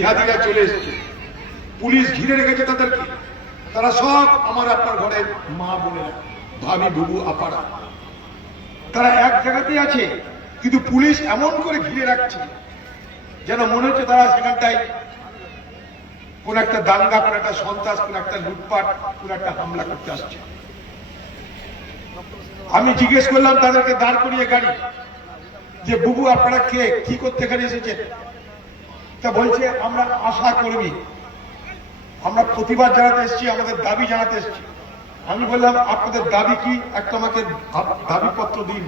জিহাদিরা চলে এসছে। পুলিশ ঘিরে রেখেছে তাদেরকে। তারা সব আমার আপনার ঘরের মা বোনেরা ভাবি, বুবু, আপারা। তারা এক জায়গাতেই আছে, কিন্তু পুলিশ এমন করে ঘিরে রাখছে, যেন মনে হচ্ছে তারা সেখানটায় কোন একটা দাঙ্গা, কোন একটা সন্ত্রাস, কোন একটা লুটপাট, কোন একটা হামলা করতে আসছে। আমি জিজ্ঞেস করলাম, তাদেরকে দাঁড় করিয়ে গাড়ি, যে বুবু, আপনারা কে? কি করতে এখানে এসেছেন? তা বলছে, আমরা আশা কর্মী আমরা প্রতিবাদ জানাতে এসেছি, আমাদের দাবি জানাতে এসেছি। আমি বললাম, আপনাদের দাবি কি? একটা আমাকে দাবিপত্র দিন।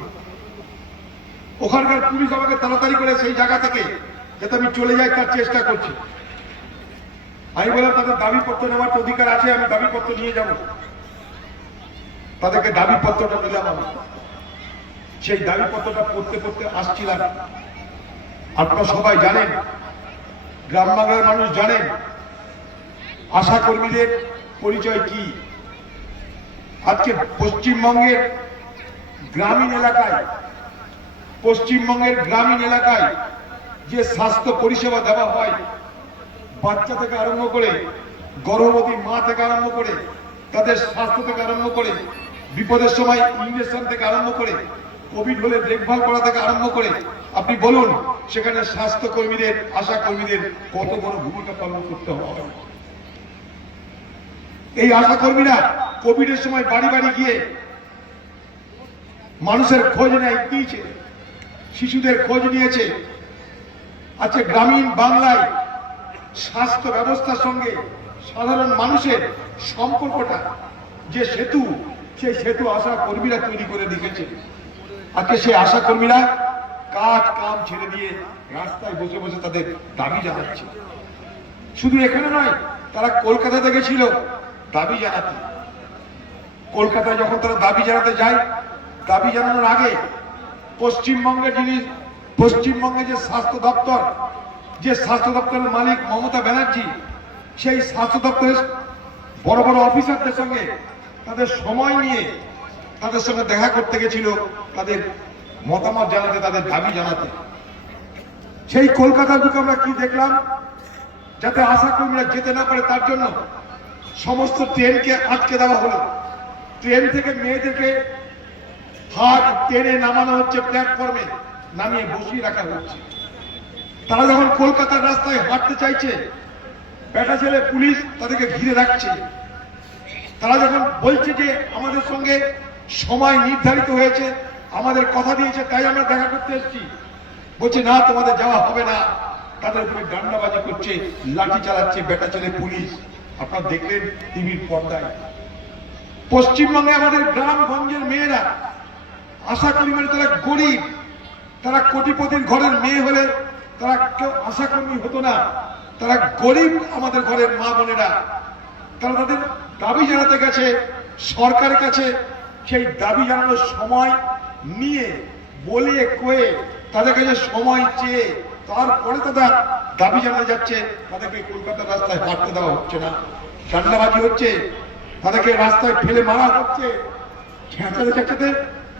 ওখানকার পুলিশ আমাকে তাড়াতাড়ি করে সেই জায়গা থেকে যাতে আমি চলে যাই, তার চেষ্টা করছি। আমি বললাম, তাদের দাবিপত্র নেওয়ার তো অধিকার আছে, আমি দাবিপত্র নিয়ে যাব। তাদেরকে দাবিপত্রটা দিলাম আমি। সেই দাবিপত্রটা পড়তে পড়তে আসছিলাম। আপনারা সবাই জানেন গ্রাম বাংলার মানুষ জানেন, আশা কর্মীদের পরিচয় কি? আজকে পশ্চিমবঙ্গের গ্রামীণ এলাকায়, পশ্চিমবঙ্গের গ্রামীণ এলাকায় যে স্বাস্থ্য পরিষেবা দেওয়া হয়, বাচ্চা থেকে আরম্ভ করে গর্ভবতী মা থেকে আরম্ভ করে, তাদের স্বাস্থ্য থেকে আরম্ভ করে, বিপদের সময় ইঞ্জেকশন থেকে আরম্ভ করে কোভিড হলে দেখভাল করা থেকে আরম্ভ করে আপনি বলুন, সেখানে স্বাস্থ্য কর্মীদের আশা কর্মীদের কত বড় ভূমিকা পালন করতে হবে? এই আশা কর্মীরা কোভিডের সময় বাড়ি বাড়ি গিয়ে মানুষের খোঁজ নেয় দিয়েছে শিশুদের খোঁজ নিয়েছে। আজকে গ্রামীণ বাংলায় স্বাস্থ্য ব্যবস্থার সঙ্গে সাধারণ মানুষের সম্পর্কটা, যে সেতু, সেই সেতু আশা কর্মীরা তৈরি করে রেখেছে। আজকে সেই আশা কর্মীরা কাজ কাম ছেড়ে দিয়ে রাস্তায় বসে বসে তাদের দাবি জানাচ্ছে। শুধু এখানে নয়, তারা কলকাতা থেকে ছিল দাবি জানাতে। কলকাতায় যখন তারা দাবি জানাতে যায়, দাবি জানানোর আগে পশ্চিমবঙ্গের যিনি পশ্চিমবঙ্গে যে স্বাস্থ্য দপ্তর, যে স্বাস্থ্য দপ্তরের মালিক মমতা ব্যানার্জি, সেই স্বাস্থ্য দপ্তরের বড় বড় অফিসারদের সঙ্গে তাদের সময় নিয়ে তাদের সঙ্গে দেখা করতে গেছিল, তাদের মতামত জানাতে, তাদের দাবি জানাতে। সেই কলকাতার বুকে আমরা কি দেখলাম? যাতে আশা কর্মীরা যেতে না পারে, তার জন্য সমস্ত ট্রেনকে আটকে দেওয়া হলো। ট্রেন থেকে মেয়েদেরকে হাত টেনে নামানো হচ্ছে প্ল্যাটফর্মে, নামিয়ে বসিয়ে রাখা হচ্ছে। তারা যখন কলকাতার রাস্তায় হাঁটতে চাইছে, বেটা ছেলে পুলিশ তাদেরকে ঘিরে রাখছে। তারা যখন বলছে যে আমাদের সঙ্গে সময় নির্ধারিত হয়েছে, আমাদের কথা দিয়েছে, তাই আমরা দেখা করতে এসেছি। বলছে, না, তোমাদের যাওয়া হবে না। তাদের উপরে ডান্ডাবাজি করছে, লাঠি চালাচ্ছে, বেটা ছেলে পুলিশ। আপনারা দেখলেন টিভির পর্দায়। পশ্চিমবঙ্গে আমাদের গ্রাম গঞ্জের মেয়েরা, আশা করি মানে তারা গরিব, তারা কোটিপতির ঘরের মেয়ে হলে তারা কেউ আশা কর্মী হতো না। তারা গরিব আমাদের ঘরের মা বোনেরা, তারা তাদের দাবি জানাতে গেছে, সরকারের কাছে সেই দাবি জানানোর সময় নিয়ে, বলে, কয়ে তাদের কাছে সময় চেয়ে তারপরে তারা দাবি জানাতে যাচ্ছে, তাদেরকে কলকাতার রাস্তায় হাঁটতে দেওয়া হচ্ছে না। ঠান্ডাবাজি হচ্ছে, তাদেরকে রাস্তায় ফেলে মারা হচ্ছে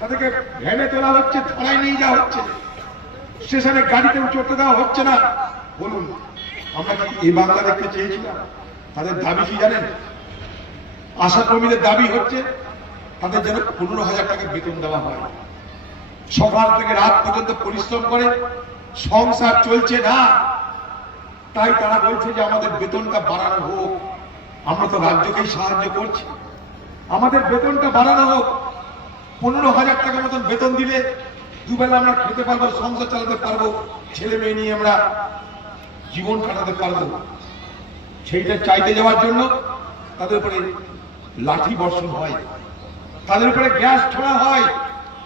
তাদেরকে ভ্যানে তোলা হচ্ছে, থানায় নিয়ে যাওয়া হচ্ছে, স্টেশনে গাড়িতে চড়তে দেওয়া হচ্ছে না। বলুন, আমরা কি এই বাংলা দেখতে চেয়েছিলাম? তাদের দাবি কি জানেন? আশা কর্মীদের দাবি হচ্ছে তাদের যেন পনেরো হাজার টাকা বেতন দেওয়া হয়। সকাল থেকে রাত পর্যন্ত পরিশ্রম করে, সংসার চলছে না। তাই তারা বলছে যে আমাদের বেতনটা বাড়ানো হোক। আমরা তো রাজ্যকেই সাহায্য করছি। আমাদের বেতনটা বাড়ানো হোক। পনেরো হাজার টাকা মতন বেতন দিলে দুবেলা আমরা খেতে পারব, সংসার চালাতে পারব, ছেলে মেয়ে নিয়ে আমরা জীবন কাটাতে পারব। সেইটা চাইতে যাওয়ার জন্য তাদের উপরে লাঠি বর্ষণ হয়। তাদের উপরে গ্যাস ছোড়া হয়।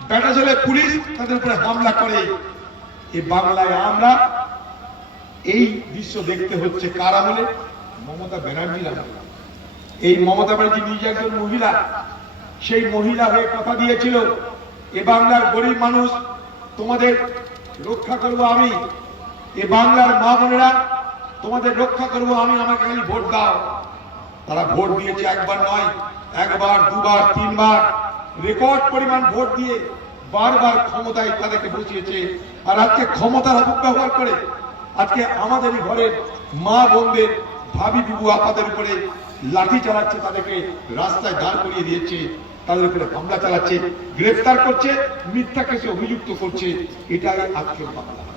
বেটা ছেলে পুলিশ তাদের উপরে হামলা করে। এই বাংলায় আমরা এই দৃশ্য দেখতে হচ্ছে কার আমলে? মমতা ব্যানার্জির আমলে। এই মমতা ব্যানার্জি নিজে একজন মহিলা। সেই মহিলা হয়ে কথা দিয়েছিল, এ বাংলার গরিব মানুষ, তোমাদের রক্ষা করব আমি। এ বাংলার মা বোনেরা, তোমাদের রক্ষা করব আমি, আমাকে খালি ভোট দাও। তারা ভোট দিয়েছে একবার নয়, একবার, দুবার, তিনবার। রেকর্ড পরিমাণ ভোট দিয়ে বারবার ক্ষমতায় তাদেরকে বসিয়েছে। আর আজকে ক্ষমতার অপব্যবহার করে আজকে আমাদেরই ঘরের মা বোনদের, ভাবি বুবু আপাদের উপরে লাঠি চালাচ্ছে, তাদেরকে রাস্তায় দাঁড় করিয়ে দিয়েছে, তাদের উপরে হামলা চালাচ্ছে, গ্রেফতার করছে, মিথ্যা কেসে অভিযুক্ত করছে। এটাই আজকের বাংলা